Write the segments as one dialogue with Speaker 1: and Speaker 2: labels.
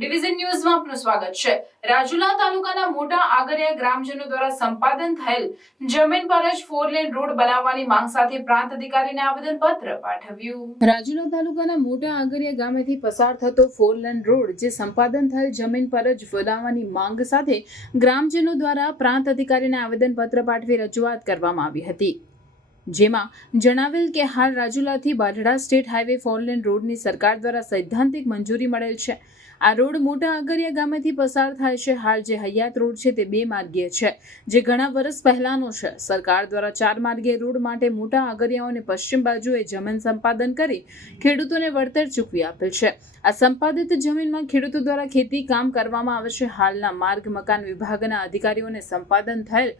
Speaker 1: Division ન્યૂઝમાં આપનું સ્વાગત છે. રાજુલા તાલુકાના મોટા આગરિયા ગ્રામજનો દ્વારા સંપાદન થયેલ જમીન પર જ ફોર લેન રોડ બનાવવાની માંગ સાથે પ્રાંત અધિકારીને આવેદનપત્ર પાઠવ્યું. રાજુલા તાલુકાના મોટા આગરિયા ગામેથી પસાર થતો ફોર લેન રોડ જે સંપાદન થયેલ જમીન પર જ બનાવવાની માંગ સાથે ગ્રામજનો દ્વારા પ્રાંત અધિકારીને આવેદન પત્ર પાઠવી રજૂઆત કરવામાં આવી હતી. જેમાં જણાવેલ કે હાલ રાજુલાથી Badhada state highway four lane રોડની સરકાર દ્વારા સૈદ્ધાંતિક મંજૂરી મળેલ છે. આ રોડ મોટા આગરિયા ગામેથી પસાર થાય છે. હાલ જે હયાત રોડ છે તે બે માર્ગીય છે, જે ઘણા વર્ષ પહેલાનો છે. સરકાર દ્વારા ચાર માર્ગીય રોડ માટે મોટા આગરિયાઓને પશ્ચિમ બાજુએ જમીન સંપાદન કરી ખેડૂતોને વળતર ચૂકવી આપેલ છે. આ સંપાદિત જમીનમાં ખેડૂતો દ્વારા ખેતી કામ કરવામાં આવે છે. હાલના માર્ગ, મકાન વિભાગના અધિકારીઓને સંપાદન થયેલ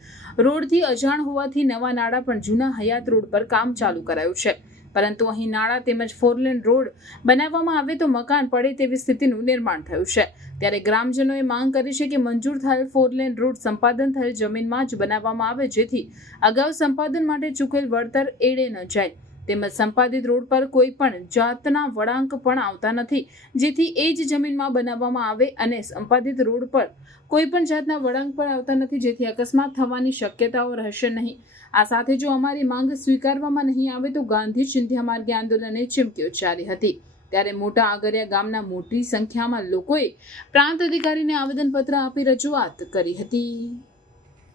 Speaker 1: રોડથી અજાણ હોવાથી નવા નાળા પણ જૂના હયાત રોડ પર કામ ચાલુ કરાયું છે. પરંતુ અહીં નાળા તેમજ ફોરલેન રોડ બનાવવામાં આવે તો મકાન પડે તેવી સ્થિતિનું નિર્માણ થયું છે. ત્યારે ગ્રામજનોએ માંગ કરી છે કે મંજૂર થયેલ ફોરલેન રોડ સંપાદન થયેલ જમીનમાં જ બનાવવામાં આવે જેથી અગાઉ સંપાદન માટે ચૂકેલ વળતર એળે ન જાય. તેમજ સંપાદિત રોડ પર કોઈ પણ જાતના વળાંક પણ આવતા નથી, જેથી એ જ જમીનમાં બનાવવામાં આવે અને સંપાદિત રોડ પર કોઈ પણ જાતના વળાંક પણ આવતા નથી, જેથી અકસ્માત થવાની શક્યતાઓ રહેશે નહીં. આ સાથે જો અમારી માંગ સ્વીકારવામાં નહીં આવે તો ગાંધી ચિંધ્યા માર્ગે આંદોલનને ચીમકી ઉચ્ચારી હતી. ત્યારે મોટા આગરિયા ગામના મોટી સંખ્યામાં લોકોએ પ્રાંત અધિકારીને આવેદનપત્ર આપી રજૂઆત કરી હતી.